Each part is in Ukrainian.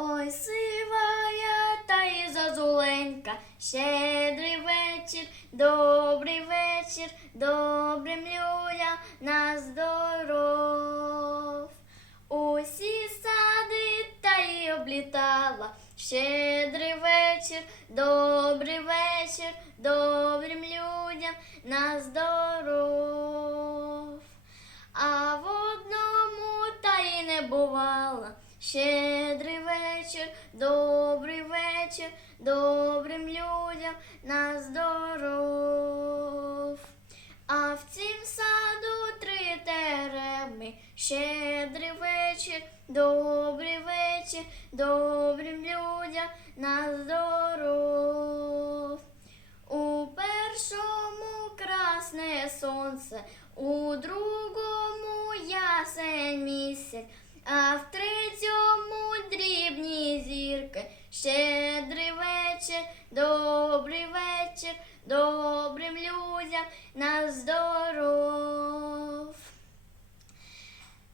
Ой, сивая та й зозуленька, щедрий вечір, добрий вечір, добрим людям на здоров. Усі сади та й облітала. Щедрий вечір, добрий вечір, добрим людям на здоров. А в одному та й не бувала. Щедрий вечір, добрий вечір, добрим людям на здоров. А в цім саду три тереми. Щедрий вечір, добрий вечір, добрим людям на здоров. У першому красне сонце, у другому ясень місяць, а в третьому. Щедрий вечір, добрий вечір, добрим людям на здоров.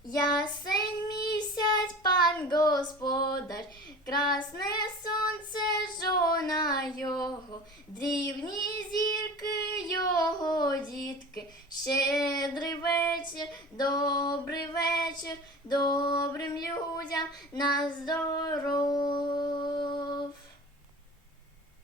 Ясень місяць, пан господар, красне сонце, жона його, дрібні зірки його дітки, щедрий вечір, добрий вечір, добрим людям на здоров.